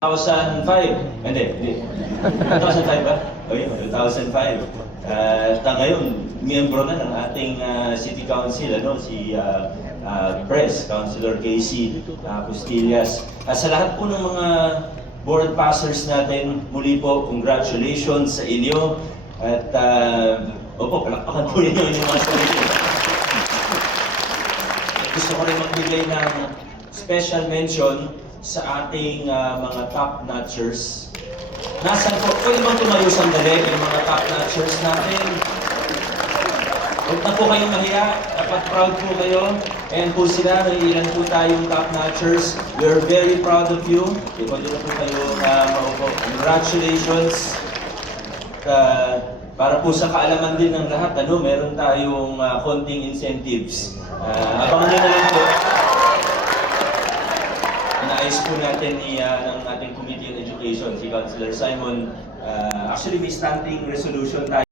2005, hindi. 2005 ba? O yun, 2005. At ngayon, miyembro na ng ating City Council, si Pres, Councilor Casey Pustillas. Sa lahat po ng mga board passers natin, muli po, congratulations sa inyo. At, palakpakan po ninyo yung mga sarili. Gusto ko rin magbigay ng special mention sa ating mga top-notchers. Nasaan po? Pwede bang tumayo sandali yung mga top-notchers natin? Huwag na po kayong mahiya. Dapat proud po kayo. And po sila, may ilan po tayong top-notchers. We're very proud of you. Pwede na po kayo maupo. Congratulations. Para po sa kaalaman din ng lahat, meron tayong konting incentives. Abangan nyo na lang po. Naayos po natin ng ating Committee on Education, si Councilor Simon. Actually, may standing resolution tayo.